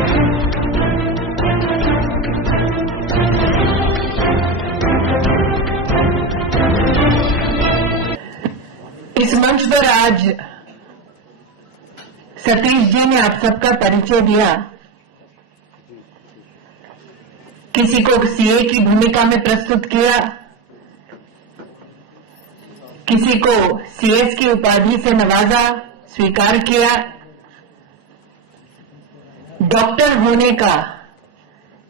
इस मंच पर आज सतीश जी ने आप सबका परिचय दिया। किसी को सीए की भूमिका में प्रस्तुत किया, किसी को सीएस की उपाधि से नवाजा, स्वीकार किया। डॉक्टर होने का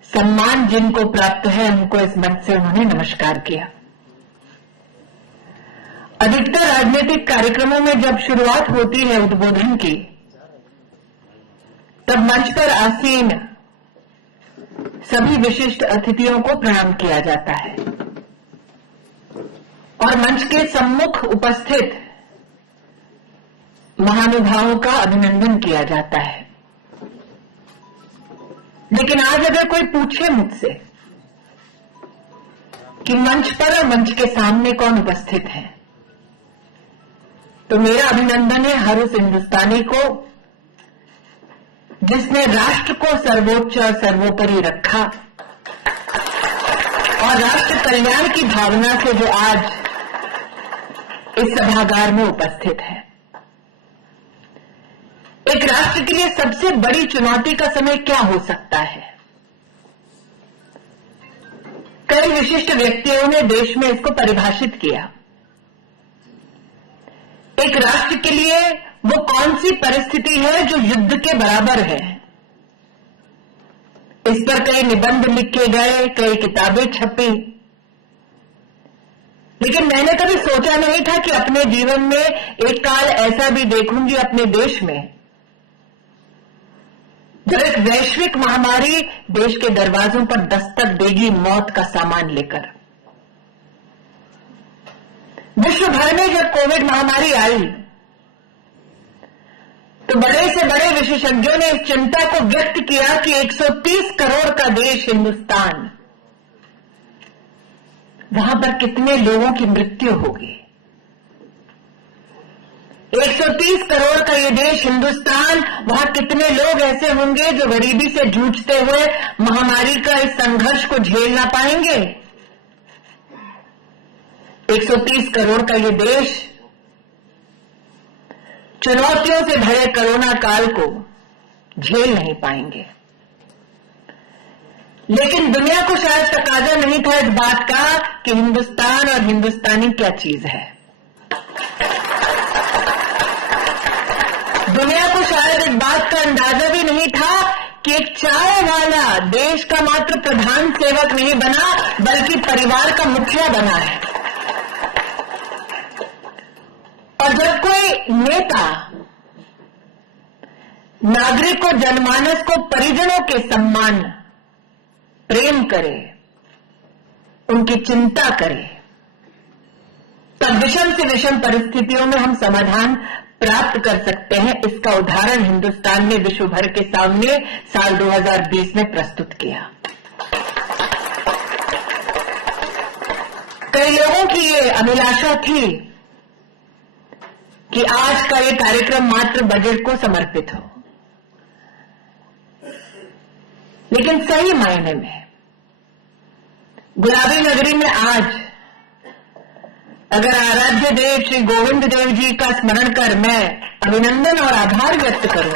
सम्मान जिनको प्राप्त है उनको इस मंच से उन्होंने नमस्कार किया। अधिकतर राजनीतिक कार्यक्रमों में जब शुरुआत होती है उद्बोधन की, तब मंच पर आसीन सभी विशिष्ट अतिथियों को प्रणाम किया जाता है और मंच के सम्मुख उपस्थित महानुभावों का अभिनंदन किया जाता है। लेकिन आज अगर कोई पूछे मुझसे कि मंच पर और मंच के सामने कौन उपस्थित है, तो मेरा अभिनंदन है हर उस हिंदुस्तानी को जिसने राष्ट्र को सर्वोच्च और सर्वोपरि रखा और राष्ट्र कल्याण की भावना से जो आज इस सभागार में उपस्थित है। एक राष्ट्र के लिए सबसे बड़ी चुनौती का समय क्या हो सकता है? कई विशिष्ट व्यक्तियों ने देश में इसको परिभाषित किया। एक राष्ट्र के लिए वो कौन सी परिस्थिति है जो युद्ध के बराबर है? इस पर कई निबंध लिखे गए, कई किताबें छपी, लेकिन मैंने कभी सोचा नहीं था कि अपने जीवन में एक काल ऐसा भी देखूंगी अपने देश में जब एक वैश्विक महामारी देश के दरवाजों पर दस्तक देगी मौत का सामान लेकर। विश्व भर में जब कोविड महामारी आई तो बड़े से बड़े विशेषज्ञों ने इस चिंता को व्यक्त किया कि 130 करोड़ का देश हिंदुस्तान, वहां पर कितने लोगों की मृत्यु होगी। 130 करोड़ का ये देश हिंदुस्तान, वहां कितने लोग ऐसे होंगे जो गरीबी से जूझते हुए महामारी का इस संघर्ष को झेल ना पाएंगे। 130 करोड़ का ये देश चुनौतियों से भरे कोरोना काल को झेल नहीं पाएंगे। लेकिन दुनिया को शायद तकाजा नहीं था इस बात का कि हिंदुस्तान और हिंदुस्तानी क्या चीज है। दुनिया को शायद इस बात का अंदाजा भी नहीं था कि एक चाय वाला देश का मात्र प्रधान सेवक नहीं बना बल्कि परिवार का मुखिया बना है। और जब कोई नेता नागरिक को, जनमानस को, परिजनों के सम्मान, प्रेम करे, उनकी चिंता करे, तब विषम से विषम परिस्थितियों में हम समाधान प्राप्त कर सकते हैं। इसका उदाहरण हिंदुस्तान ने विश्व भर के सामने साल 2020 में प्रस्तुत किया। कई लोगों की ये अभिलाषा थी कि आज का ये कार्यक्रम मात्र बजट को समर्पित हो, लेकिन सही मायने में गुलाबी नगरी में आज अगर आराध्य देव श्री गोविंद देव जी का स्मरण कर मैं अभिनंदन और आभार व्यक्त करूं,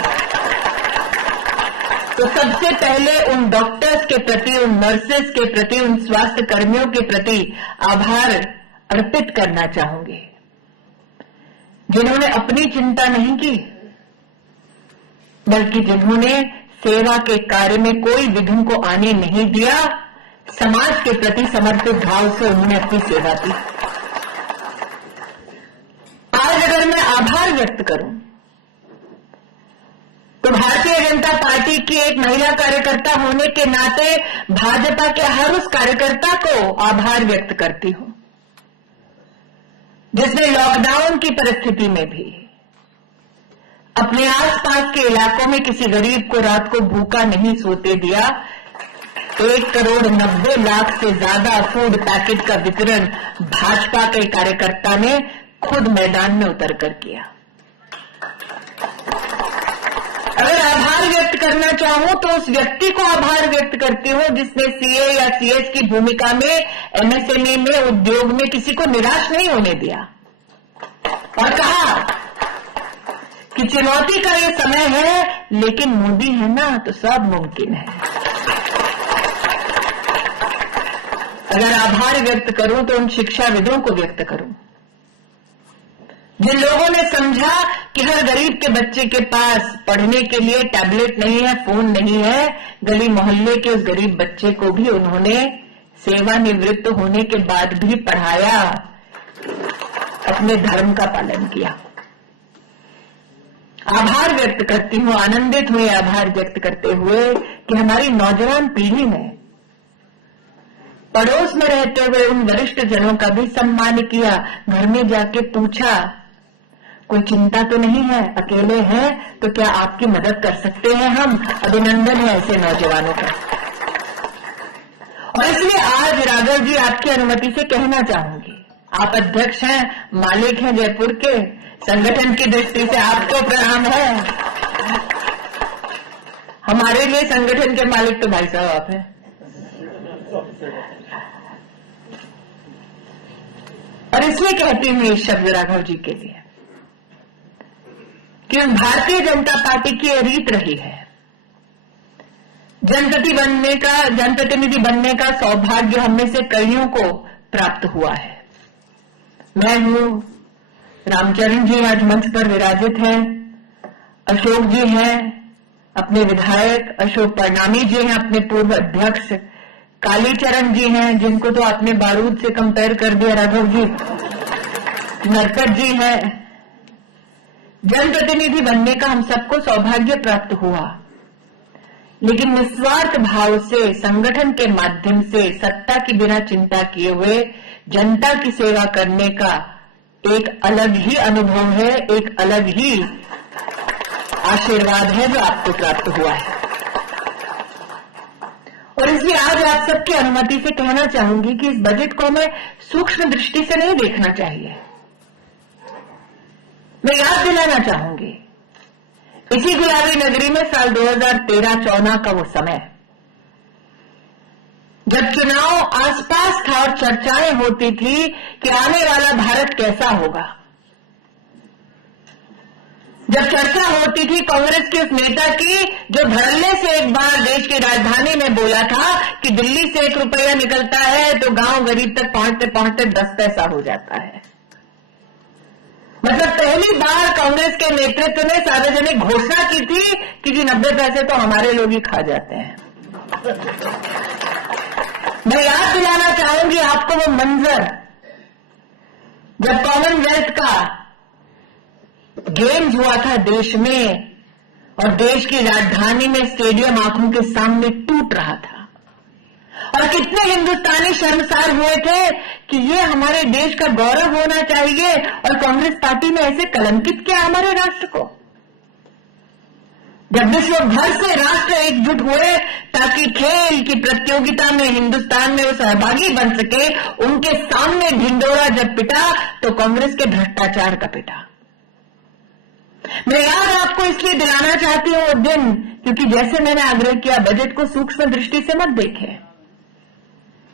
तो सबसे पहले उन डॉक्टर्स के प्रति, उन नर्सेस के प्रति, उन स्वास्थ्य कर्मियों के प्रति आभार अर्पित करना चाहूंगी जिन्होंने अपनी चिंता नहीं की बल्कि जिन्होंने सेवा के कार्य में कोई विघ्न को आने नहीं दिया। समाज के प्रति समर्पित भाव से उन्होंने अपनी सेवा की। आज अगर मैं आभार व्यक्त करूं तो भारतीय जनता पार्टी की एक महिला कार्यकर्ता होने के नाते भाजपा के हर उस कार्यकर्ता को आभार व्यक्त करती हूं जिसने लॉकडाउन की परिस्थिति में भी अपने आसपास के इलाकों में किसी गरीब को रात को भूखा नहीं सोते दिया। 1,90,00,000 से ज्यादा फूड पैकेट का वितरण भाजपा के कार्यकर्ता ने खुद मैदान में उतरकर किया। अगर आभार व्यक्त करना चाहूं तो उस व्यक्ति को आभार व्यक्त करती हूं जिसने सीए या सीएस की भूमिका में, एमएसएमई में, उद्योग में किसी को निराश नहीं होने दिया और कहा कि चुनौती का ये समय है, लेकिन मोदी है ना तो सब मुमकिन है। अगर आभार व्यक्त करूं तो उन शिक्षाविदों को व्यक्त करूं जिन लोगों ने समझा कि हर गरीब के बच्चे के पास पढ़ने के लिए टैबलेट नहीं है, फोन नहीं है। गली मोहल्ले के उस गरीब बच्चे को भी उन्होंने सेवानिवृत्त होने के बाद भी पढ़ाया, अपने धर्म का पालन किया। आभार व्यक्त करती हूं, आनंदित हुए आभार व्यक्त करते हुए कि हमारी नौजवान पीढ़ी ने पड़ोस में रहते हुए उन वरिष्ठ जनों का भी सम्मान किया। घर में जाके पूछा, कोई चिंता तो नहीं है, अकेले हैं तो क्या आपकी मदद कर सकते हैं हम? अभिनंदन है ऐसे नौजवानों का। और इसलिए आज राघव जी आपकी अनुमति से कहना चाहूंगी, आप अध्यक्ष हैं, मालिक हैं जयपुर के, संगठन की दृष्टि से आपको प्रणाम है। हमारे लिए संगठन के मालिक तो भाई साहब आप हैं। और इसलिए कहती हूं ये शब्द राघव जी के लिए कि भारतीय जनता पार्टी की यह रीत रही है, जनप्रतिनिधि बनने का सौभाग्य हम में से कईयों को प्राप्त हुआ है। मैं हूं, रामचरण जी आज मंच पर विराजित हैं, अशोक जी हैं अपने विधायक, अशोक परनामी जी हैं अपने पूर्व अध्यक्ष, कालीचरण जी हैं जिनको तो आपने बारूद से कंपेयर कर दिया राघव जी, नरकट जी हैं। जनप्रतिनिधि बनने का हम सबको सौभाग्य प्राप्त हुआ, लेकिन निस्वार्थ भाव से संगठन के माध्यम से सत्ता की बिना चिंता किए हुए जनता की सेवा करने का एक अलग ही अनुभव है, एक अलग ही आशीर्वाद है जो आपको प्राप्त हुआ है। और इसलिए आज आप सबकी अनुमति से कहना चाहूंगी कि इस बजट को हमें सूक्ष्म दृष्टि से नहीं देखना चाहिए। मैं याद दिलाना चाहूंगी, इसी गुलाबी नगरी में साल 2013-14 का वो समय जब चुनाव आसपास था और चर्चाएं होती थी कि आने वाला भारत कैसा होगा, जब चर्चा होती थी कांग्रेस के उस नेता की जो धड़ल्ले से एक बार देश की राजधानी में बोला था कि दिल्ली से 1 रुपया निकलता है तो गांव गरीब तक पहुंचते पहुंचते 10 पैसा हो जाता है। मतलब पहली बार कांग्रेस के नेतृत्व ने सार्वजनिक घोषणा की थी कि जी 90 पैसे तो हमारे लोग ही खा जाते हैं। मैं याद दिलाना चाहूंगी आपको वो मंजर जब कॉमनवेल्थ का गेम्स हुआ था देश में और देश की राजधानी में स्टेडियम आंखों के सामने टूट रहा था और कितने हिंदुस्तानी शर्मसार हुए थे कि ये हमारे देश का गौरव होना चाहिए और कांग्रेस पार्टी ने ऐसे कलंकित किया हमारे राष्ट्र को। जब विश्व भर से राष्ट्र एकजुट हुए ताकि खेल की प्रतियोगिता में हिंदुस्तान में वो सहभागी बन सके, उनके सामने ढिंडोरा जब पिटा तो कांग्रेस के भ्रष्टाचार का पिटा। मैं याद आपको इसलिए दिलाना चाहती हूं वो दिन, क्योंकि जैसे मैंने आग्रह किया बजट को सूक्ष्म दृष्टि से मत देखें।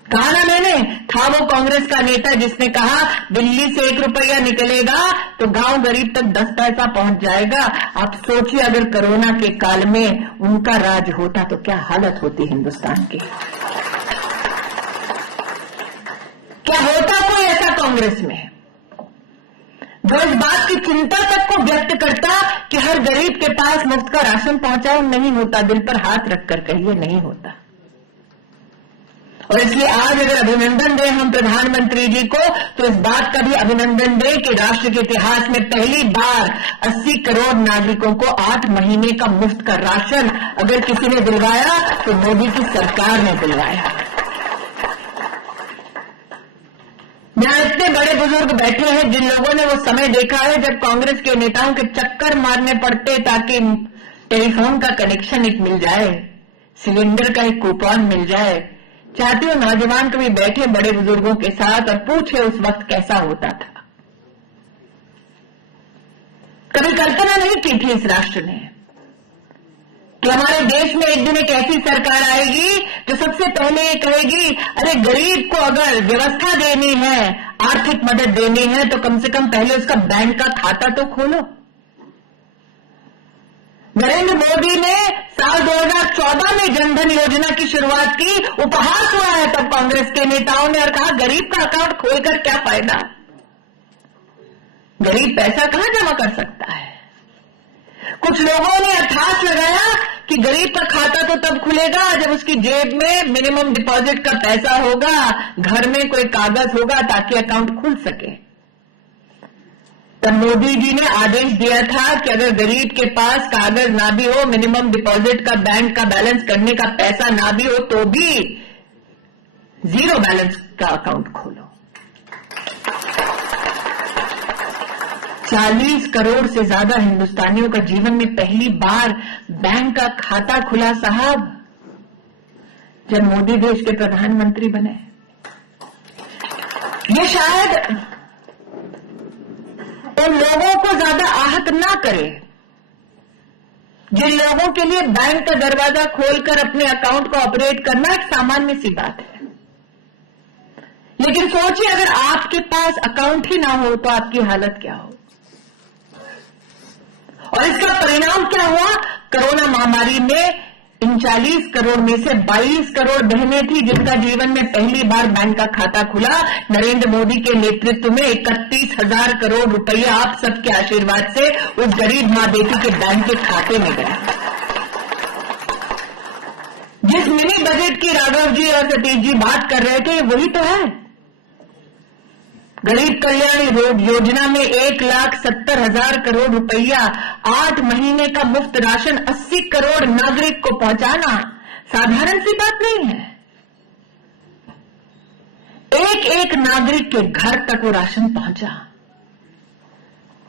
कहा ना मैंने, था वो कांग्रेस का नेता जिसने कहा दिल्ली से 1 रुपया निकलेगा तो गांव गरीब तक 10 पैसा पहुंच जाएगा। आप सोचिए अगर कोरोना के काल में उनका राज होता तो क्या हालत होती हिंदुस्तान की। क्या होता कोई ऐसा कांग्रेस में जो इस बात की चिंता तक को व्यक्त करता कि हर गरीब के पास मुफ्त का राशन पहुंचाए? नहीं होता। दिल पर हाथ रखकर कहिए, नहीं होता। और इसलिए आज अगर अभिनंदन दें हम प्रधानमंत्री जी को तो इस बात का भी अभिनंदन दें कि राष्ट्र के इतिहास में पहली बार 80 करोड़ नागरिकों को 8 महीने का मुफ्त का राशन अगर किसी ने दिलवाया तो मोदी की सरकार ने दिलवाया। यहां इतने बड़े बुजुर्ग बैठे हैं जिन लोगों ने वो समय देखा है जब कांग्रेस के नेताओं के चक्कर मारने पड़ते ताकि टेलीफोन का कनेक्शन एक मिल जाए, सिलेंडर का एक कूपन मिल जाए। चाहती हूं नौजवान कभी बैठे बड़े बुजुर्गों के साथ और पूछे उस वक्त कैसा होता था। कभी कल्पना नहीं की थी इस राष्ट्र ने कि हमारे देश में एक दिन एक ऐसी सरकार आएगी जो सबसे पहले ये कहेगी, अरे गरीब को अगर व्यवस्था देनी है, आर्थिक मदद देनी है, तो कम से कम पहले उसका बैंक का खाता तो खोलो। नरेंद्र मोदी ने साल 2014 में जनधन योजना की शुरुआत की, उपहास हुआ है तब कांग्रेस के नेताओं ने और कहा गरीब का अकाउंट खोलकर क्या फायदा, गरीब पैसा कहां जमा कर सकता है। कुछ लोगों ने अर्थात लगाया कि गरीब का खाता तो तब खुलेगा जब उसकी जेब में मिनिमम डिपॉजिट का पैसा होगा, घर में कोई कागज होगा ताकि अकाउंट खुल सके। तब मोदी जी ने आदेश दिया था कि अगर गरीब के पास कागज ना भी हो, मिनिमम डिपॉजिट का बैंक का बैलेंस करने का पैसा ना भी हो, तो भी 0 बैलेंस का अकाउंट खोलो। 40 करोड़ से ज्यादा हिंदुस्तानियों का जीवन में पहली बार बैंक का खाता खुला साहब, जब मोदी देश के प्रधानमंत्री बने। ये शायद उन लोगों को ज्यादा आहत ना करे जिन लोगों के लिए बैंक का दरवाजा खोलकर अपने अकाउंट को ऑपरेट करना एक सामान्य सी बात है। लेकिन सोचिए अगर आपके पास अकाउंट ही ना हो तो आपकी हालत क्या हो। और इसका परिणाम क्या हुआ, कोरोना महामारी में 39 करोड़ में से 22 करोड़ बहनें थी जिनका जीवन में पहली बार बैंक का खाता खुला। नरेंद्र मोदी के नेतृत्व में 31,000 करोड़ रुपया आप सबके आशीर्वाद से उस गरीब मां बेटी के बैंक के खाते में गया। जिस मिनी बजट की राघव जी और सतीश जी बात कर रहे थे वही तो है। गरीब कल्याण योजना में 1,70,000 करोड़ रुपया, 8 महीने का मुफ्त राशन 80 करोड़ नागरिक को पहुंचाना साधारण सी बात नहीं है। एक एक नागरिक के घर तक वो राशन पहुंचा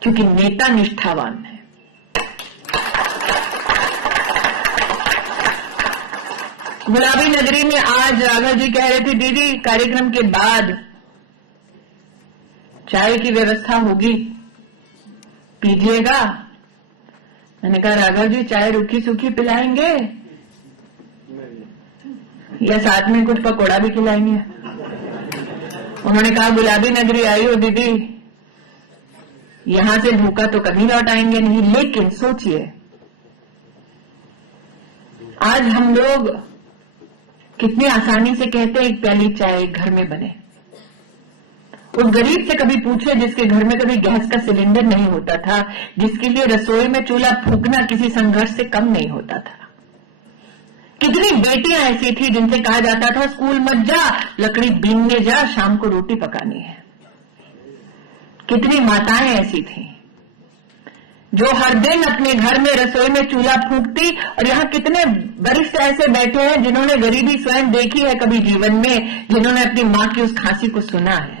क्योंकि नेता निष्ठावान है। गुलाबी नगरी में आज राघव जी कह रहे थे, दीदी कार्यक्रम के बाद चाय की व्यवस्था होगी, पीजिएगा। मैंने कहा राघव जी चाय रूखी सूखी पिलाएंगे या साथ में कुछ पकौड़ा भी खिलाएंगे। उन्होंने कहा गुलाबी नगरी आई हो दीदी, यहां से भूखा तो कभी लौट आएंगे नहीं। लेकिन सोचिए आज हम लोग कितनी आसानी से कहते हैं एक प्याली चाय घर में बने। उस गरीब से कभी पूछे जिसके घर में कभी गैस का सिलेंडर नहीं होता था, जिसके लिए रसोई में चूल्हा फूंकना किसी संघर्ष से कम नहीं होता था। कितनी बेटियां ऐसी थी जिनसे कहा जाता था स्कूल मत जा, लकड़ी बीनने जा, शाम को रोटी पकानी है। कितनी माताएं ऐसी थी जो हर दिन अपने घर में रसोई में चूल्हा फूंकती। और यहां कितने वरिष्ठ ऐसे बैठे हैं जिन्होंने गरीबी स्वयं देखी है कभी जीवन में, जिन्होंने अपनी मां की उस खांसी को सुना है।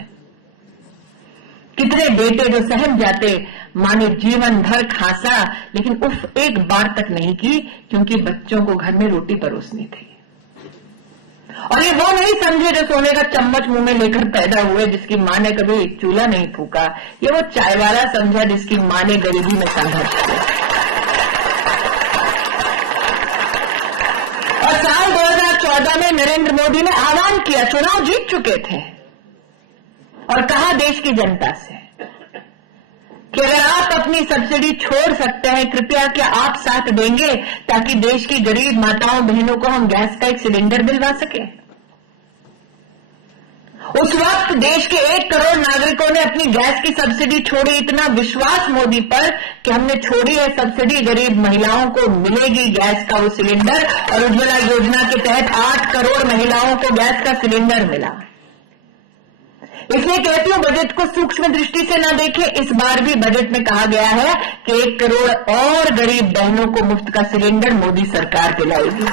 कितने बेटे जो सहम जाते, मां ने जीवन भर खांसा लेकिन उफ एक बार तक नहीं की क्योंकि बच्चों को घर में रोटी परोसनी थी। और ये वो नहीं समझे जो सोने का चम्मच मुंह में लेकर पैदा हुए, जिसकी मां ने कभी चूल्हा नहीं फूका। ये वो चाय वाला समझा जिसकी मां ने गरीबी में संघर्ष किया। और साल 2014 में नरेंद्र मोदी ने आह्वान किया, चुनाव जीत चुके थे, और कहा देश की जनता से कि अगर आप अपनी सब्सिडी छोड़ सकते हैं, कृपया क्या आप साथ देंगे ताकि देश की गरीब माताओं बहनों को हम गैस का एक सिलेंडर दिलवा सके। उस वक्त देश के 1 करोड़ नागरिकों ने अपनी गैस की सब्सिडी छोड़ी। इतना विश्वास मोदी पर कि हमने छोड़ी है सब्सिडी, गरीब महिलाओं को मिलेगी गैस का वो सिलेंडर। और उज्ज्वला योजना के तहत 8 करोड़ महिलाओं को गैस का सिलेंडर मिला। इसलिए कहती हूं बजट को सूक्ष्म दृष्टि से न देखें। इस बार भी बजट में कहा गया है कि 1 करोड़ और गरीब बहनों को मुफ्त का सिलेंडर मोदी सरकार दिलाएगी।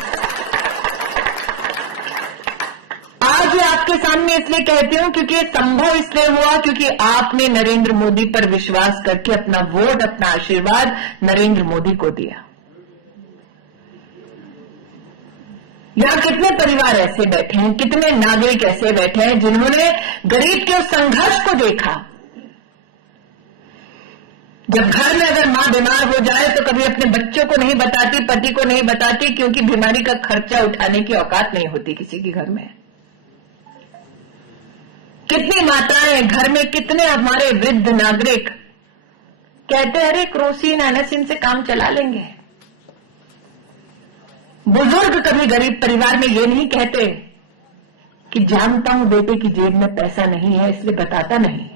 आज आपके सामने इसलिए कहती हूं क्योंकि ये संभव इसलिए हुआ क्योंकि आपने नरेंद्र मोदी पर विश्वास करके अपना वोट, अपना आशीर्वाद नरेंद्र मोदी को दिया। यहां कितने परिवार ऐसे बैठे हैं, कितने नागरिक ऐसे बैठे हैं जिन्होंने गरीब के उस संघर्ष को देखा, जब घर में अगर मां बीमार हो जाए तो कभी अपने बच्चों को नहीं बताती, पति को नहीं बताती, क्योंकि बीमारी का खर्चा उठाने की औकात नहीं होती किसी के घर में। कितनी माताएं घर में, कितने हमारे वृद्ध नागरिक कहते हैं अरे क्रोसिन एनासिन से काम चला लेंगे। बुजुर्ग कभी गरीब परिवार में ये नहीं कहते कि जानता हूं बेटे की जेब में पैसा नहीं है इसलिए बताता नहीं।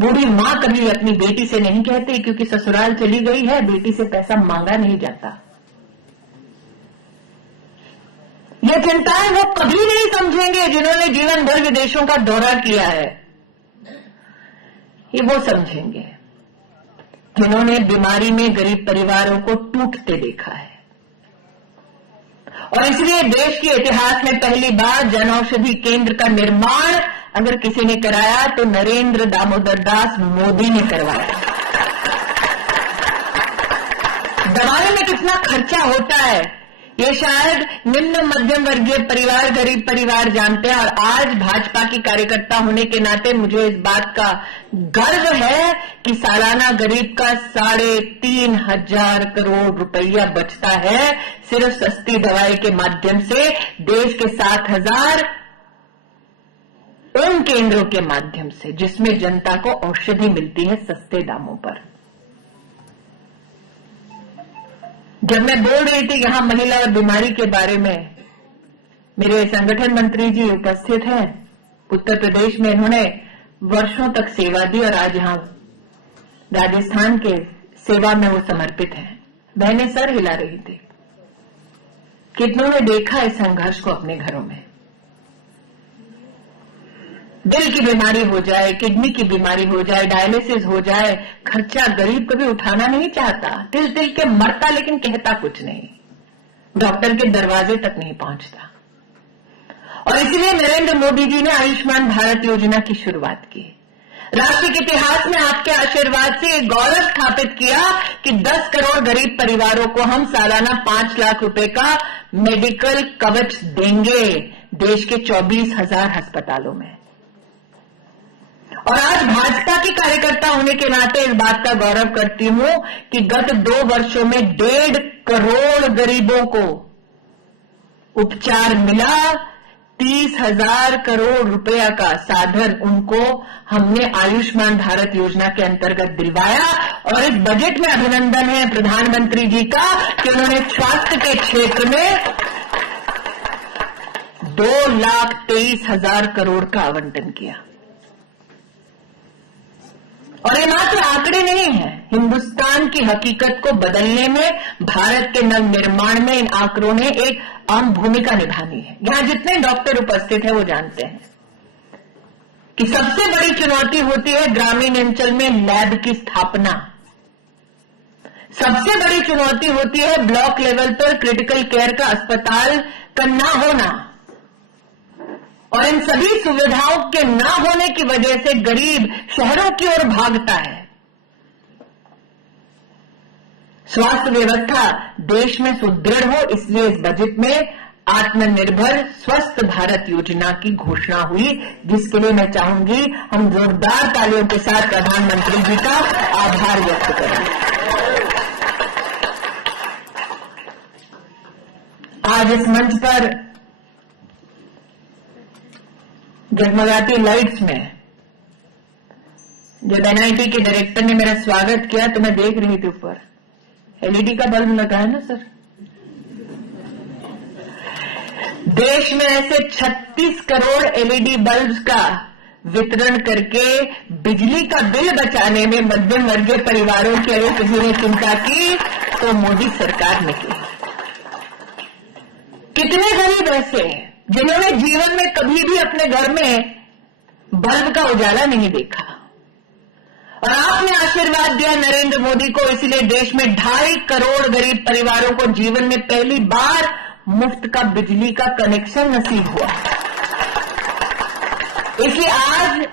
बूढ़ी मां कभी अपनी बेटी से नहीं कहती क्योंकि ससुराल चली गई है, बेटी से पैसा मांगा नहीं जाता। ये चिंताएं वो कभी नहीं समझेंगे जिन्होंने जीवन भर विदेशों का दौरा किया है। ये वो समझेंगे जिन्होंने बीमारी में गरीब परिवारों को टूटते देखा है। और इसलिए देश के इतिहास में पहली बार जन औषधि केंद्र का निर्माण अगर किसी ने कराया तो नरेंद्र दामोदर दास मोदी ने करवाया। दवाई में कितना खर्चा होता है ये शायद निम्न मध्यम वर्गीय परिवार, गरीब परिवार जानते हैं। और आज भाजपा की कार्यकर्ता होने के नाते मुझे इस बात का गर्व है कि सालाना गरीब का 3,500 करोड़ रुपया बचता है सिर्फ सस्ती दवाई के माध्यम से। देश के 7,000 उन केंद्रों के माध्यम से जिसमें जनता को औषधि मिलती है सस्ते दामों पर। जब मैं बोल रही थी यहां महिला और बीमारी के बारे में, मेरे संगठन मंत्री जी उपस्थित हैं। उत्तर प्रदेश में इन्होंने वर्षों तक सेवा दी और आज यहां राजस्थान के सेवा में वो समर्पित हैं। बहनें सर हिला रही थी। कितनों ने देखा इस संघर्ष को अपने घरों में। दिल की बीमारी हो जाए, किडनी की बीमारी हो जाए, डायलिसिस हो जाए, खर्चा गरीब कभी उठाना नहीं चाहता, तिल तिल के मरता लेकिन कहता कुछ नहीं, डॉक्टर के दरवाजे तक नहीं पहुंचता। और इसलिए नरेंद्र मोदी जी ने आयुष्मान भारत योजना की शुरुआत की। राष्ट्र के इतिहास में आपके आशीर्वाद से एक गौरव स्थापित किया कि 10 करोड़ गरीब परिवारों को हम सालाना 5 लाख रुपए का मेडिकल कवच देंगे देश के 24,000 अस्पतालों में। और आज भाजपा की कार्यकर्ता होने के नाते इस बात का गौरव करती हूं कि गत 2 वर्षों में 1.5 करोड़ गरीबों को उपचार मिला। 30,000 करोड़ रुपया का साधन उनको हमने आयुष्मान भारत योजना के अंतर्गत दिलवाया। और इस बजट में अभिनंदन है प्रधानमंत्री जी का कि उन्होंने स्वास्थ्य के क्षेत्र में 2,23,000 करोड़ का आवंटन किया। और ये मात्र आंकड़े नहीं है, हिंदुस्तान की हकीकत को बदलने में, भारत के नव निर्माण में इन आंकड़ों ने एक अहम भूमिका निभानी है। यहां जितने डॉक्टर उपस्थित हैं वो जानते हैं कि सबसे बड़ी चुनौती होती है ग्रामीण अंचल में लैब की स्थापना। सबसे बड़ी चुनौती होती है ब्लॉक लेवल पर क्रिटिकल केयर का अस्पताल का ना होना। और इन सभी सुविधाओं के ना होने की वजह से गरीब शहरों की ओर भागता है। स्वास्थ्य व्यवस्था देश में सुदृढ़ हो, इसलिए इस बजट में आत्मनिर्भर स्वस्थ भारत योजना की घोषणा हुई, जिसके लिए मैं चाहूंगी हम जोरदार तालियों के साथ प्रधानमंत्री जी का आभार व्यक्त करें। आज इस मंच पर जगमगाती लाइट्स में जब एनआईटी के डायरेक्टर ने मेरा स्वागत किया तो मैं देख रही थी ऊपर एलईडी का बल्ब लगा है ना सर। देश में ऐसे 36 करोड़ एलईडी बल्ब्स का वितरण करके बिजली का बिल बचाने में मध्यम वर्गीय परिवारों की अगर किसी ने चिंता की तो मोदी सरकार ने की। कितने गरीब ऐसे हैं जिन्होंने जीवन में कभी भी अपने घर में बल्ब का उजाला नहीं देखा, और आपने आशीर्वाद दिया नरेंद्र मोदी को, इसलिए देश में 2.5 करोड़ गरीब परिवारों को जीवन में पहली बार मुफ्त का बिजली का कनेक्शन नसीब हुआ। इसलिए आज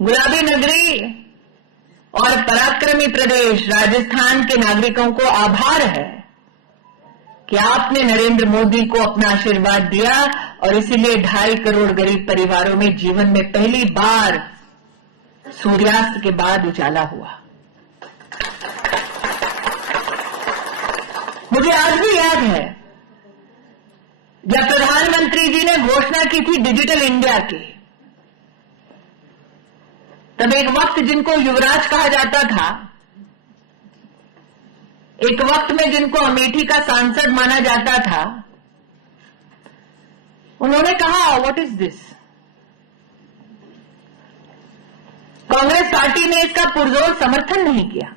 गुलाबी नगरी और पराक्रमी प्रदेश राजस्थान के नागरिकों को आभार है कि आपने नरेंद्र मोदी को अपना आशीर्वाद दिया, और इसीलिए 2.5 करोड़ गरीब परिवारों में जीवन में पहली बार सूर्यास्त के बाद उजाला हुआ। मुझे आज भी याद है जब प्रधानमंत्री जी ने घोषणा की थी डिजिटल इंडिया की, तब एक वक्त जिनको युवराज कहा जाता था, एक वक्त में जिनको अमेठी का सांसद माना जाता था, उन्होंने कहा what is this. Congress party ने इसका पुरजोर समर्थन नहीं किया।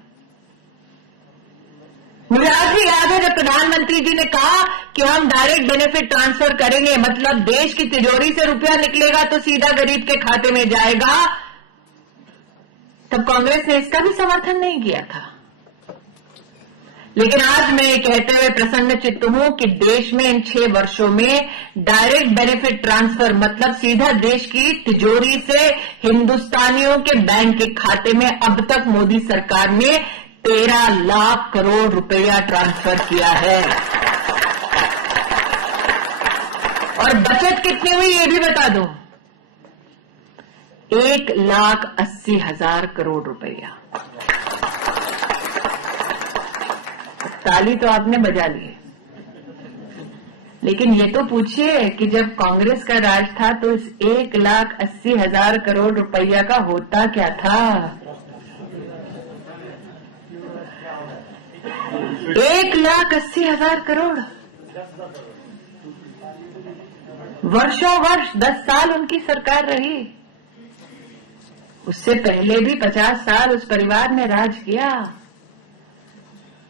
मुझे आज भी याद है जब प्रधानमंत्री जी ने कहा कि हम डायरेक्ट बेनिफिट ट्रांसफर करेंगे, मतलब देश की तिजोरी से रुपया निकलेगा तो सीधा गरीब के खाते में जाएगा, तब कांग्रेस ने इसका भी समर्थन नहीं किया था। लेकिन आज मैं ये कहते हुए प्रसन्न चित्त हूं कि देश में इन 6 वर्षों में डायरेक्ट बेनिफिट ट्रांसफर मतलब सीधा देश की तिजोरी से हिंदुस्तानियों के बैंक के खाते में अब तक मोदी सरकार ने 13 लाख करोड़ रुपया ट्रांसफर किया है। और बचत कितनी हुई ये भी बता दो, 1,80,000 करोड़ रुपया। ताली तो आपने बजा ली, लेकिन ये तो पूछिए कि जब कांग्रेस का राज था तो इस 1,80,000 करोड़ रुपया का होता क्या था। 1,80,000 करोड़, वर्षों वर्ष 10 साल उनकी सरकार रही। उससे पहले भी 50 साल उस परिवार ने राज किया।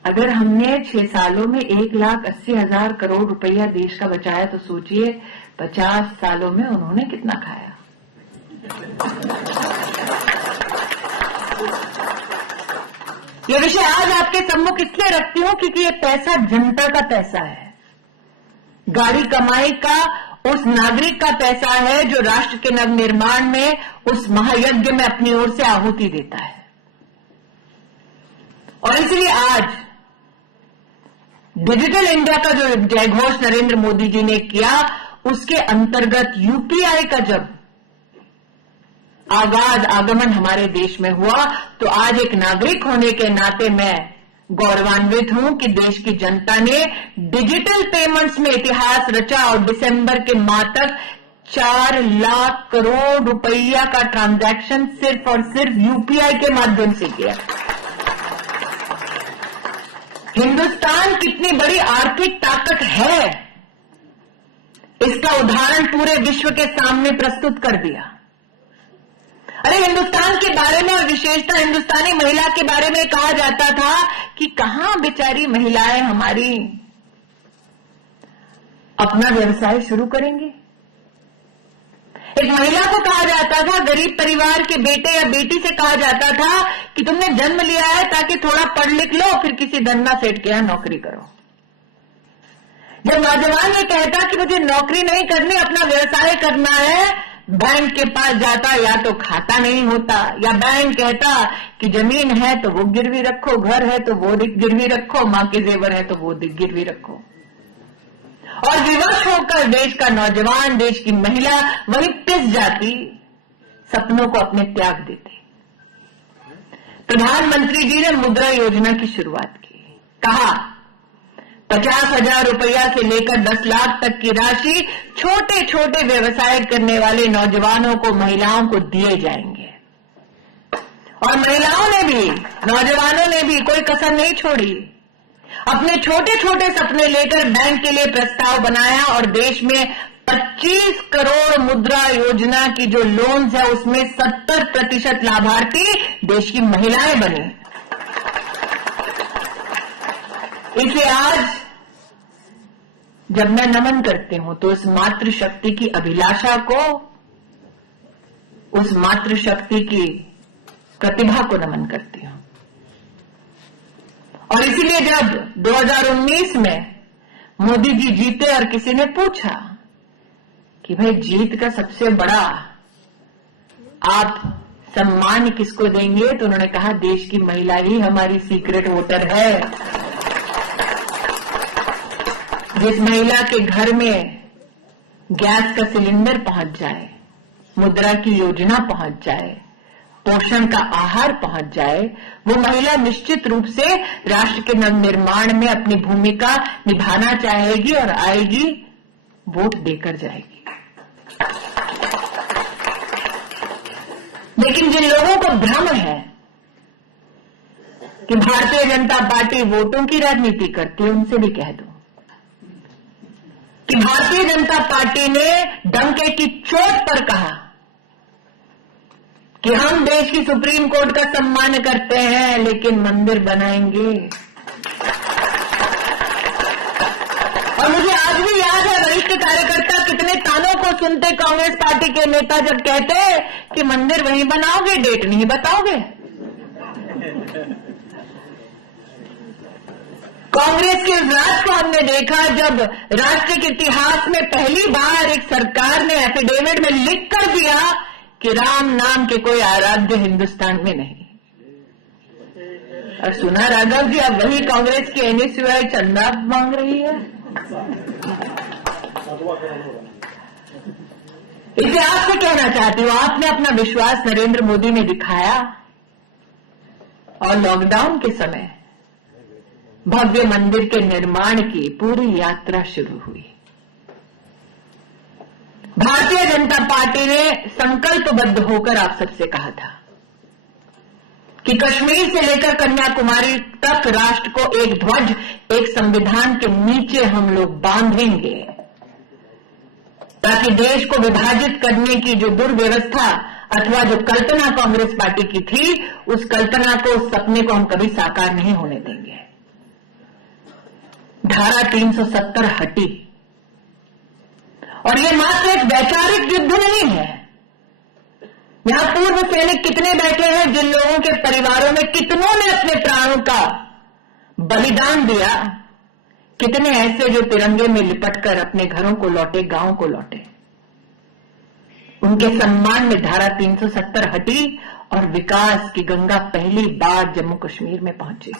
अगर हमने 6 सालों में 1,80,000 करोड़ रुपया देश का बचाया तो सोचिए 50 सालों में उन्होंने कितना खाया। ये विषय आज आपके सम्मुख इसलिए रखती हूं क्योंकि ये पैसा जनता का पैसा है, गाड़ी कमाई का उस नागरिक का पैसा है जो राष्ट्र के नवनिर्माण में उस महायज्ञ में अपनी ओर से आहुति देता है। और इसलिए आज डिजिटल इंडिया का जो जयघोष नरेंद्र मोदी जी ने किया, उसके अंतर्गत यूपीआई का जब आगमन हमारे देश में हुआ तो आज एक नागरिक होने के नाते मैं गौरवान्वित हूं कि देश की जनता ने डिजिटल पेमेंट्स में इतिहास रचा और दिसंबर के माह तक 4 लाख करोड़ रुपया का ट्रांजैक्शन सिर्फ और सिर्फ यूपीआई के माध्यम से किया। हिंदुस्तान कितनी बड़ी आर्थिक ताकत है, इसका उदाहरण पूरे विश्व के सामने प्रस्तुत कर दिया। अरे हिंदुस्तान के बारे में और विशेषतः हिंदुस्तानी महिला के बारे में कहा जाता था कि कहां बेचारी महिलाएं हमारी अपना व्यवसाय शुरू करेंगी। एक महिला को कहा जाता था, गरीब परिवार के बेटे या बेटी से कहा जाता था कि तुमने जन्म लिया है ताकि थोड़ा पढ़ लिख लो, फिर किसी धंधा सेठ के यहां नौकरी करो। जब नौजवान ये कहता कि मुझे नौकरी नहीं करनी, अपना व्यवसाय करना है, बैंक के पास जाता या तो खाता नहीं होता, या बैंक कहता कि जमीन है तो वो गिरवी रखो, घर है तो वो गिरवी रखो, मां के जेवर है तो वो गिरवी रखो। और विवश होकर देश का नौजवान, देश की महिला वही पिस जाती, सपनों को अपने त्याग देती। प्रधानमंत्री जी ने मुद्रा योजना की शुरुआत की, कहा 50,000 रुपया से लेकर 10 लाख तक की राशि छोटे छोटे व्यवसाय करने वाले नौजवानों को, महिलाओं को दिए जाएंगे। और महिलाओं ने भी, नौजवानों ने भी कोई कसर नहीं छोड़ी, अपने छोटे छोटे सपने लेकर बैंक के लिए प्रस्ताव बनाया और देश में 25 करोड़ मुद्रा योजना की जो लोन्स है उसमें 70% लाभार्थी देश की महिलाएं बनी। इसलिए आज जब मैं नमन करती हूं तो उस मातृशक्ति की अभिलाषा को, उस मातृशक्ति की प्रतिभा को नमन करती हूं। और इसीलिए जब 2019 में मोदी जी जीते और किसी ने पूछा कि भाई जीत का सबसे बड़ा आप सम्मान किसको देंगे, तो उन्होंने कहा देश की महिला ही हमारी सीक्रेट वोटर है। जिस महिला के घर में गैस का सिलेंडर पहुंच जाए, मुद्रा की योजना पहुंच जाए पोषण का आहार पहुंच जाए, वो महिला निश्चित रूप से राष्ट्र के नवनिर्माण में अपनी भूमिका निभाना चाहेगी और आएगी, वोट देकर जाएगी। लेकिन जिन लोगों को भ्रम है कि भारतीय जनता पार्टी वोटों की राजनीति करती है, उनसे भी कह दूं कि भारतीय जनता पार्टी ने डंके की चोट पर कहा कि हम देश की सुप्रीम कोर्ट का सम्मान करते हैं, लेकिन मंदिर बनाएंगे। और मुझे आज भी याद है वरिष्ठ कार्यकर्ता कितने तानों को सुनते कांग्रेस पार्टी के नेता जब कहते कि मंदिर वहीं बनाओगे, डेट नहीं बताओगे। कांग्रेस के राज को हमने देखा जब राष्ट्र के इतिहास में पहली बार एक सरकार ने एफिडेविट में लिख कर दिया कि राम नाम के कोई आराध्य हिंदुस्तान में नहीं। और सुना राघव जी, अब वही कांग्रेस की एनएसयूआई चंदा मांग रही है। इसे आपसे कहना चाहती हूं, आपने अपना विश्वास नरेंद्र मोदी ने दिखाया और लॉकडाउन के समय भव्य मंदिर के निर्माण की पूरी यात्रा शुरू हुई। भारतीय जनता पार्टी ने संकल्पबद्ध होकर आप सबसे कहा था कि कश्मीर से लेकर कन्याकुमारी तक राष्ट्र को एक ध्वज, एक संविधान के नीचे हम लोग बांधेंगे, ताकि देश को विभाजित करने की जो दुर्व्यवस्था अथवा जो कल्पना कांग्रेस पार्टी की थी, उस कल्पना को, उस सपने को हम कभी साकार नहीं होने देंगे। धारा 370 हटी और ये मात्र एक वैचारिक युद्ध नहीं है। यहां पूर्व सैनिक कितने बैठे हैं जिन लोगों के परिवारों में कितनों ने अपने प्राणों का बलिदान दिया, कितने ऐसे जो तिरंगे में लिपटकर अपने घरों को लौटे, गांवों को लौटे। उनके सम्मान में धारा 370 हटी और विकास की गंगा पहली बार जम्मू कश्मीर में पहुंची।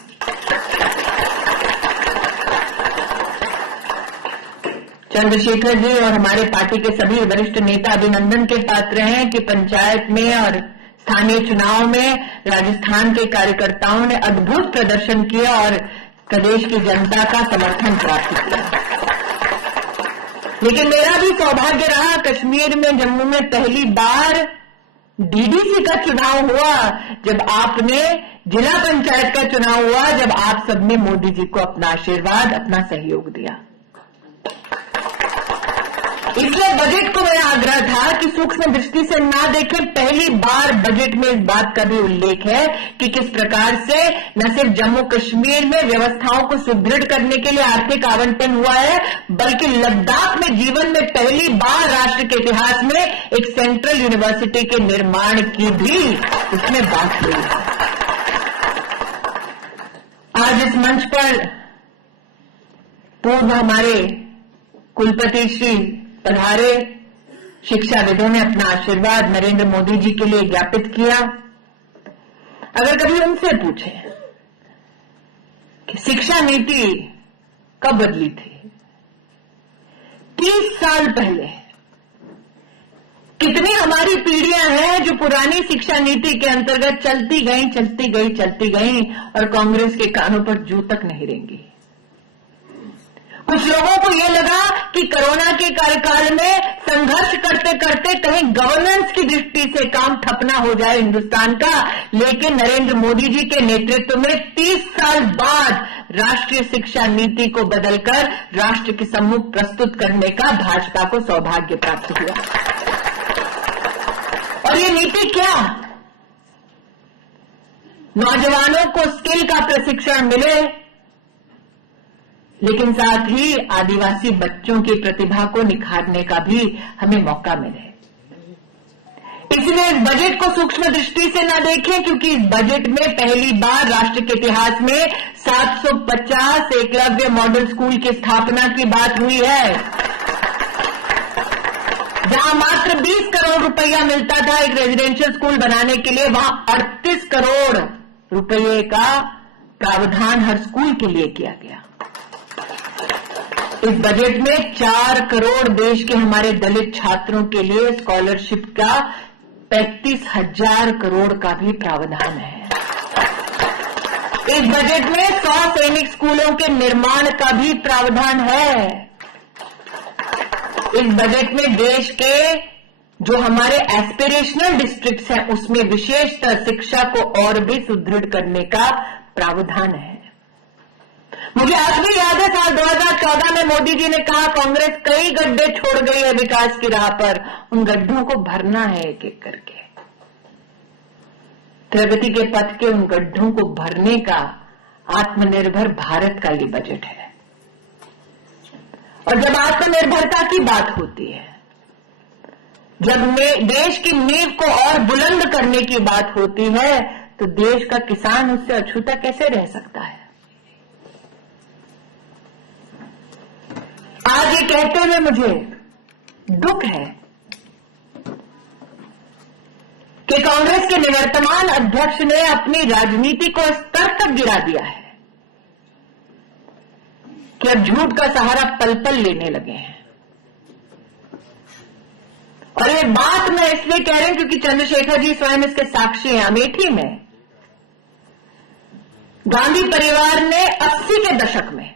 चंद्रशेखर जी और हमारे पार्टी के सभी वरिष्ठ नेता अभिनंदन के पात्र हैं कि पंचायत में और स्थानीय चुनाव में राजस्थान के कार्यकर्ताओं ने अद्भुत प्रदर्शन किया और प्रदेश की जनता का समर्थन प्राप्त किया। लेकिन मेरा भी सौभाग्य रहा, कश्मीर में, जम्मू में पहली बार डीडीसी का चुनाव हुआ, जब आपने जिला पंचायत का चुनाव हुआ, जब आप सबने मोदी जी को अपना आशीर्वाद, अपना सहयोग दिया। इसलिए बजट को मेरा आग्रह था कि सूक्ष्म दृष्टि से ना देखें। पहली बार बजट में इस बात का भी उल्लेख है कि किस प्रकार से न सिर्फ जम्मू कश्मीर में व्यवस्थाओं को सुदृढ़ करने के लिए आर्थिक आवंटन हुआ है, बल्कि लद्दाख में जीवन में पहली बार राष्ट्र के इतिहास में एक सेंट्रल यूनिवर्सिटी के निर्माण की भी उसमें बात हुई है। आज इस मंच पर पूर्व हमारे कुलपति श्री पधारे शिक्षाविदों ने अपना आशीर्वाद नरेंद्र मोदी जी के लिए ज्ञापित किया। अगर कभी उनसे पूछे कि शिक्षा नीति कब बदली थी, 30 साल पहले, कितनी हमारी पीढ़ियां हैं जो पुरानी शिक्षा नीति के अंतर्गत चलती गई और कांग्रेस के कानों पर जू तक नहीं रेंगी। कुछ लोगों को यह लगा कि कोरोना के कार्यकाल में संघर्ष करते करते कहीं गवर्नेंस की दृष्टि से काम ठप ना हो जाए हिंदुस्तान का, लेकिन नरेंद्र मोदी जी के नेतृत्व में 30 साल बाद राष्ट्रीय शिक्षा नीति को बदलकर राष्ट्र के सम्मुख प्रस्तुत करने का भाजपा को सौभाग्य प्राप्त हुआ। और ये नीति क्या? नौजवानों को स्किल का प्रशिक्षण मिले, लेकिन साथ ही आदिवासी बच्चों की प्रतिभा को निखारने का भी हमें मौका मिले। इसलिए इस बजट को सूक्ष्म दृष्टि से न देखें, क्योंकि इस बजट में पहली बार राष्ट्र के इतिहास में 750 एकलव्य मॉडल स्कूल की स्थापना की बात हुई है। जहां मात्र 20 करोड़ रुपया मिलता था एक रेजिडेंशियल स्कूल बनाने के लिए, वहां 38 करोड़ रुपये का प्रावधान हर स्कूल के लिए किया गया। इस बजट में 4 करोड़ देश के हमारे दलित छात्रों के लिए स्कॉलरशिप का 35,000 करोड़ का भी प्रावधान है। इस बजट में 100 सैनिक स्कूलों के निर्माण का भी प्रावधान है। इस बजट में देश के जो हमारे एस्पिरेशनल डिस्ट्रिक्ट्स हैं उसमें विशेषतः शिक्षा को और भी सुदृढ़ करने का प्रावधान है। मुझे आज भी याद है साल 2014 में मोदी जी ने कहा कांग्रेस कई गड्ढे छोड़ गई है विकास की राह पर, उन गड्ढों को भरना है एक एक करके। प्रगति के पथ के उन गड्ढों को भरने का आत्मनिर्भर भारत का ये बजट है। और जब आत्मनिर्भरता की बात होती है, जब देश की नींव को और बुलंद करने की बात होती है, तो देश का किसान उससे अछूता कैसे रह सकता है। आज ये कहते हुए मुझे दुख है कि कांग्रेस के निवर्तमान अध्यक्ष ने अपनी राजनीति को स्तर तक गिरा दिया है कि अब झूठ का सहारा पल पल लेने लगे हैं। और ये बात मैं इसलिए कह रही हूं क्योंकि चंद्रशेखर जी स्वयं इसके साक्षी हैं। अमेठी में गांधी परिवार ने 80 के दशक में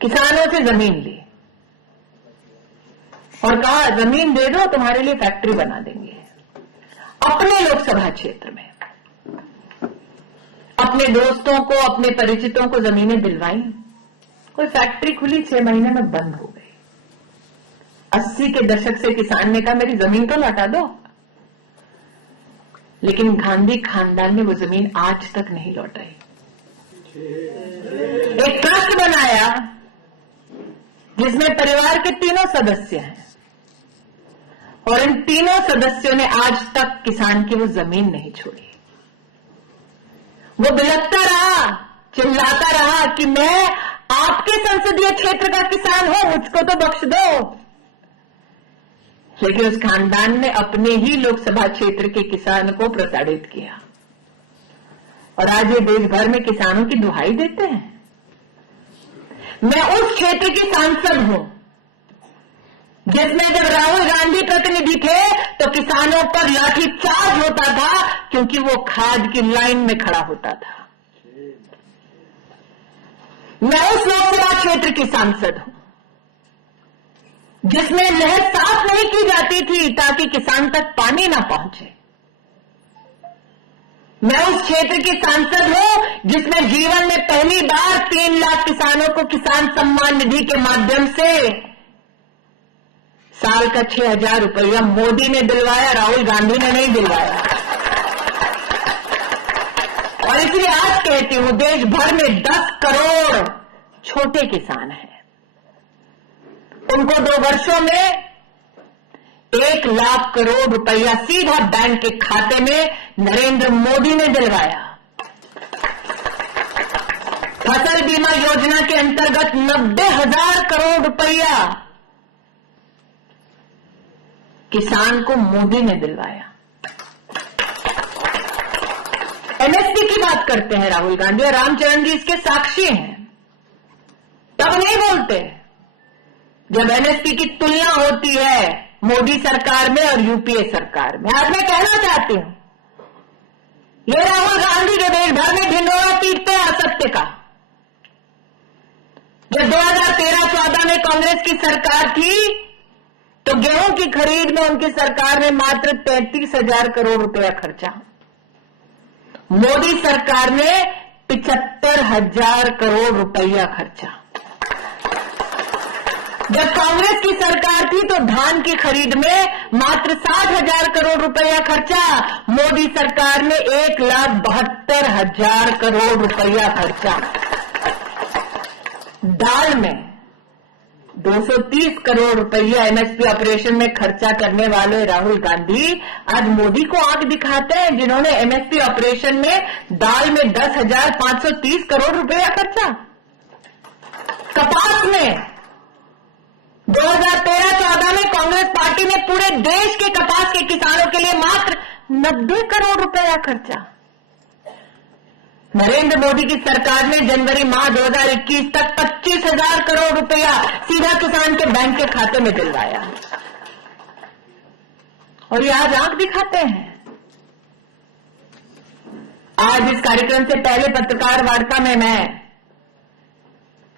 किसानों से जमीन ली और कहा जमीन दे दो तुम्हारे लिए फैक्ट्री बना देंगे। अपने लोकसभा क्षेत्र में अपने दोस्तों को, अपने परिचितों को जमीनें दिलवाई। कोई फैक्ट्री खुली, 6 महीने में बंद हो गई। 80 के दशक से किसान ने कहा मेरी जमीन तो लौटा दो, लेकिन गांधी खानदान ने वो जमीन आज तक नहीं लौटाई। एक ट्रस्ट बनाया जिसमें परिवार के तीनों सदस्य हैं और इन तीनों सदस्यों ने आज तक किसान की वो जमीन नहीं छोड़ी। वो बिलखता रहा, चिल्लाता रहा कि मैं आपके संसदीय क्षेत्र का किसान हूं, मुझको तो बख्श दो। लेकिन उस खानदान ने अपने ही लोकसभा क्षेत्र के किसान को प्रताड़ित किया और आज ये देश भर में किसानों की दुहाई देते हैं। मैं उस क्षेत्र की सांसद हूं जिसमें जब राहुल गांधी प्रतिनिधि थे तो किसानों पर लाठीचार्ज होता था क्योंकि वो खाद की लाइन में खड़ा होता था। मैं उस लोकसभा क्षेत्र की सांसद हूं जिसमें नहर साफ नहीं की जाती थी ताकि किसान तक पानी ना पहुंचे। मैं उस क्षेत्र की सांसद हूं जिसमें जीवन में पहली बार 3 लाख किसानों को किसान सम्मान निधि के माध्यम से साल का 6,000 रुपया मोदी ने दिलवाया, राहुल गांधी ने नहीं दिलवाया। और इसलिए आज कहती हूं देश भर में 10 करोड़ छोटे किसान हैं। उनको 2 वर्षों में 1 लाख करोड़ रुपया सीधा बैंक के खाते में नरेंद्र मोदी ने दिलवाया। फसल बीमा योजना के अंतर्गत 90,000 करोड़ रुपया किसान को मोदी ने दिलवाया। एमएसपी की बात करते हैं राहुल गांधी और रामचरण जी इसके साक्षी हैं। तब नहीं बोलते जब एमएसपी की तुलना होती है मोदी सरकार में और यूपीए सरकार में। आज मैं कहना चाहती हूं ये राहुल गांधी जो देश भर में ढिंढोरा पीटते हैं असत्य का। जब 2013-14 में कांग्रेस की सरकार थी तो गेहूं की खरीद में उनकी सरकार ने मात्र 33,000 करोड़ रुपया खर्चा। मोदी सरकार ने 75,000 करोड़ रुपया खर्चा। जब कांग्रेस की सरकार थी तो धान की खरीद में मात्र 60,000 करोड़ रुपया खर्चा। मोदी सरकार ने 1,72,000 करोड़ रुपया खर्चा। दाल में 230 करोड़ रुपया एमएसपी ऑपरेशन में खर्चा करने वाले राहुल गांधी आज मोदी को आंख दिखाते हैं जिन्होंने एमएसपी ऑपरेशन में दाल में 10,530 करोड़ रुपया खर्चा। कपास में 2013-14 में कांग्रेस पार्टी ने पूरे देश के कपास के किसानों के लिए मात्र 90 करोड़ रुपया खर्चा। नरेंद्र मोदी की सरकार ने जनवरी माह 2021 तक 25,000 करोड़ रुपया सीधा किसान के बैंक के खाते में दिलवाया। और ये आज आंख दिखाते हैं। आज इस कार्यक्रम से पहले पत्रकार वार्ता में मैं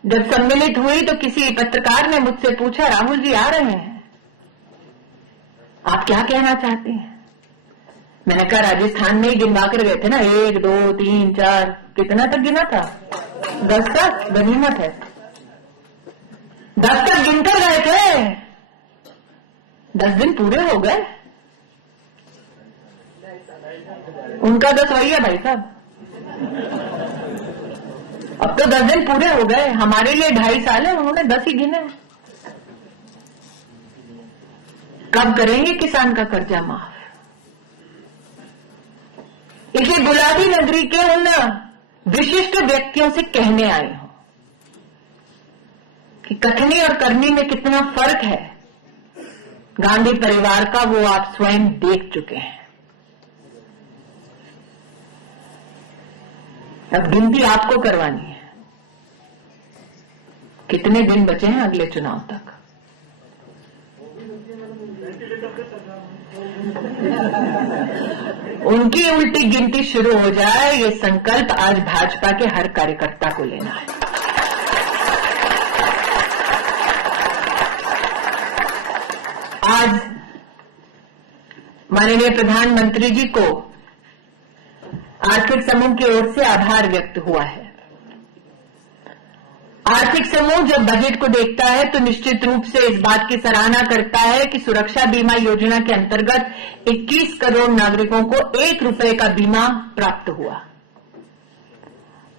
जब सम्मिलित हुई तो किसी पत्रकार ने मुझसे पूछा, राहुल जी आ रहे हैं, आप क्या कहना चाहते हैं? मैंने कहा राजस्थान में ही गिनवा कर गए थे ना, 1 2 3 4 कितना तक गिना था? 10 तक। गनीमत है, 10 तक गिनकर गए थे। 10 दिन पूरे हो गए, उनका 10 वही है भाई साहब। अब तो 10 दिन पूरे हो गए, हमारे लिए 2.5 साल है, उन्होंने 10 ही गिने। कब करेंगे किसान का कर्जा माफ? इसे गुलाबी नगरी के उन विशिष्ट व्यक्तियों से कहने आए हूं कि कथनी और करनी में कितना फर्क है गांधी परिवार का, वो आप स्वयं देख चुके हैं। अब गिनती आपको करवानी है। कितने दिन बचे हैं अगले चुनाव तक? उनकी उल्टी गिनती शुरू हो जाए, ये संकल्प आज भाजपा के हर कार्यकर्ता को लेना है। आज माननीय प्रधानमंत्री जी को आर्थिक समूह की ओर से आभार व्यक्त हुआ है। आर्थिक समूह जब बजट को देखता है तो निश्चित रूप से इस बात की सराहना करता है कि सुरक्षा बीमा योजना के अंतर्गत 21 करोड़ नागरिकों को 1 रुपए का बीमा प्राप्त हुआ।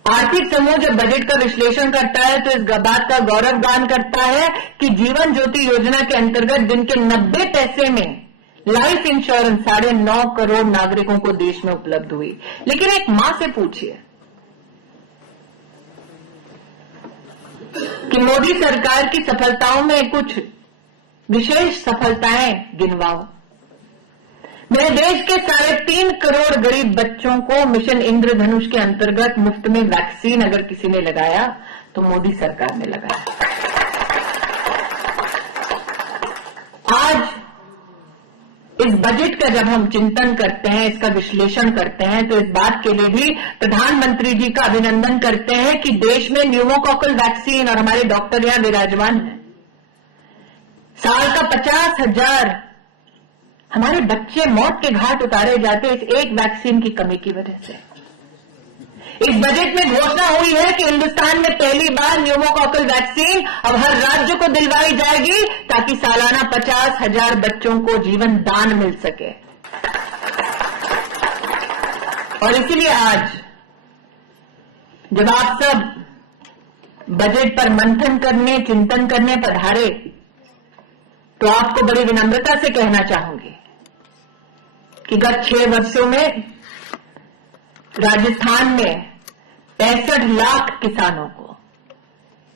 आर्थिक समूह जब बजट का विश्लेषण करता है तो इस बात का गौरवगान करता है कि जीवन ज्योति योजना के अंतर्गत दिन के 90 पैसे में लाइफ इंश्योरेंस 9.5 करोड़ नागरिकों को देश में उपलब्ध हुई। लेकिन एक मां से पूछिए कि मोदी सरकार की सफलताओं में कुछ विशेष सफलताएं गिनवाओ। मेरे देश के 3.5 करोड़ गरीब बच्चों को मिशन इंद्रधनुष के अंतर्गत मुफ्त में वैक्सीन अगर किसी ने लगाया तो मोदी सरकार ने लगाया। आज इस बजट का जब हम चिंतन करते हैं, इसका विश्लेषण करते हैं, तो इस बात के लिए भी प्रधानमंत्री जी का अभिनंदन करते हैं कि देश में न्यूमोकॉकल वैक्सीन और हमारे डॉक्टर यहां विराजमान हैं। साल का 50,000 हमारे बच्चे मौत के घाट उतारे जाते इस एक वैक्सीन की कमी की वजह से। इस बजट में घोषणा हुई है कि हिंदुस्तान में पहली बार न्यूमोकॉकल वैक्सीन अब हर राज्य को दिलवाई जाएगी ताकि सालाना 50,000 बच्चों को जीवन दान मिल सके। और इसीलिए आज जब आप सब बजट पर मंथन करने, चिंतन करने पधारे तो आपको बड़ी विनम्रता से कहना चाहूंगी कि गत 6 वर्षों में राजस्थान में 65 लाख किसानों को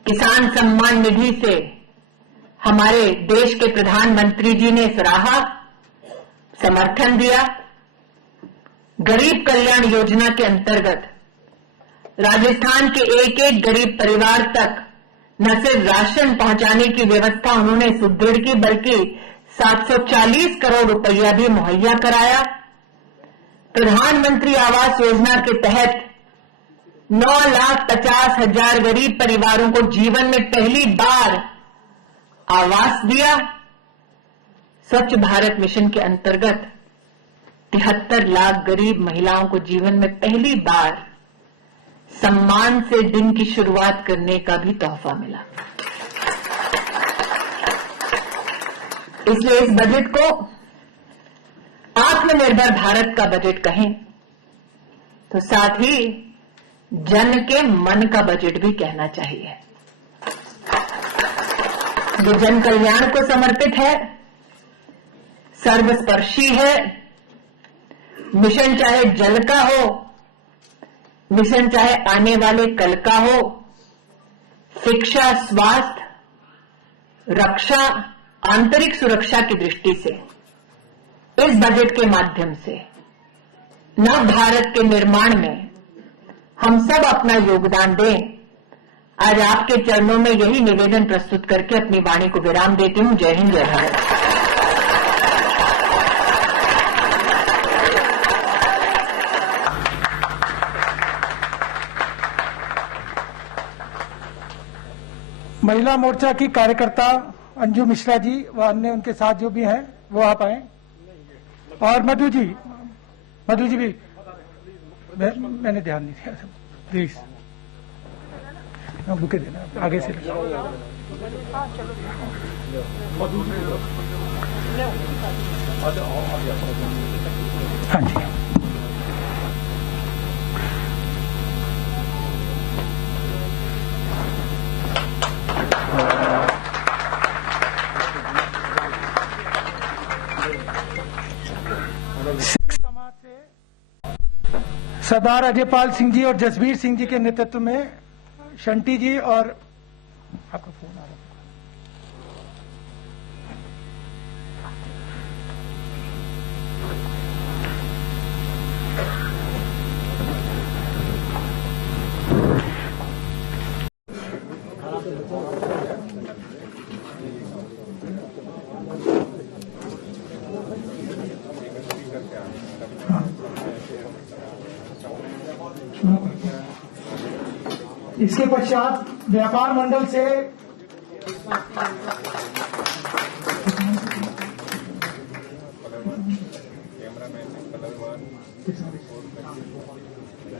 किसान सम्मान निधि से हमारे देश के प्रधानमंत्री जी ने सराहा, समर्थन दिया। गरीब कल्याण योजना के अंतर्गत राजस्थान के एक गरीब परिवार तक न सिर्फ राशन पहुंचाने की व्यवस्था उन्होंने सुदृढ़ की बल्कि 740 करोड़ रुपया भी मुहैया कराया। प्रधानमंत्री आवास योजना के तहत 9,50,000 गरीब परिवारों को जीवन में पहली बार आवास दिया। स्वच्छ भारत मिशन के अंतर्गत 73 लाख गरीब महिलाओं को जीवन में पहली बार सम्मान से दिन की शुरुआत करने का भी तोहफा मिला। इसलिए इस बजट को आत्मनिर्भर भारत का बजट कहें तो साथ ही जन के मन का बजट भी कहना चाहिए, जो जन कल्याण को समर्पित है, सर्वस्पर्शी है। मिशन चाहे जल का हो, मिशन चाहे आने वाले कल का हो, शिक्षा, स्वास्थ्य, रक्षा, आंतरिक सुरक्षा की दृष्टि से इस बजट के माध्यम से नव भारत के निर्माण में हम सब अपना योगदान दें। आज आपके चरणों में यही निवेदन प्रस्तुत करके अपनी वाणी को विराम देती हूं। जय हिंद, जय भारत। महिला मोर्चा की कार्यकर्ता अंजू मिश्रा जी व अन्य उनके साथ जो भी हैं वो आप आए। और मधु जी भी मैंने ध्यान नहीं दिया, प्लीज बुके देना आगे से। हाँ जी। समाज से सरदार अजयपाल सिंह जी और जसबीर सिंह जी के नेतृत्व में शंटी जी और आपका फोन आ रहा है। इसके पश्चात व्यापार मंडल से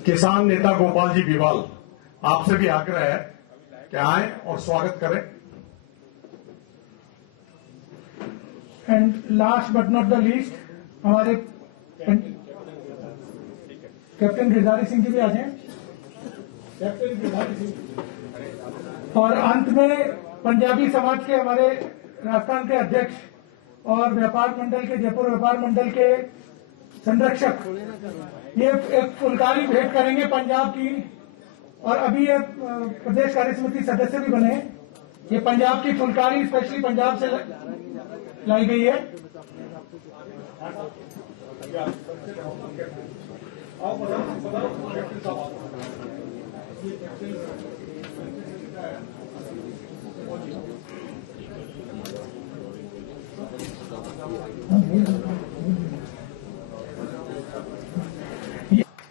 किसान नेता गोपाल जी बिवाल, आपसे भी आग्रह है कि आए और स्वागत करें। And last but not the least हमारे कैप्टन गिरधारी सिंह जी भी आ जाएं। और अंत में पंजाबी समाज के हमारे राजस्थान के अध्यक्ष और व्यापार मंडल के जयपुर व्यापार मंडल के संरक्षक ये एक फुलकारी भेंट करेंगे पंजाब की। और अभी ये प्रदेश कार्य समिति सदस्य भी बने। ये पंजाब की फुलकारी स्पेशली पंजाब से लाई गई है।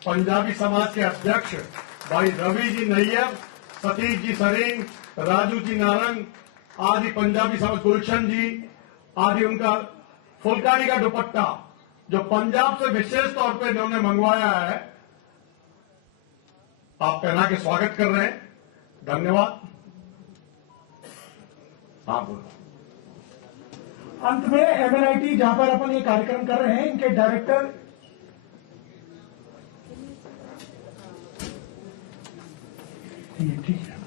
पंजाबी समाज के अध्यक्ष भाई रवि जी नैयर, सतीश जी सरीन, राजू जी नारंग आदि पंजाबी समाज, गुलशन जी आदि, उनका फुलकारी का दुपट्टा जो पंजाब से विशेष तौर पे इन्होंने मंगवाया है, आप पहना के स्वागत कर रहे हैं। धन्यवाद। हाँ बोलो। अंत में एमएनआईटी जहां पर अपन ये कार्यक्रम कर रहे हैं, इनके डायरेक्टर ठीक है।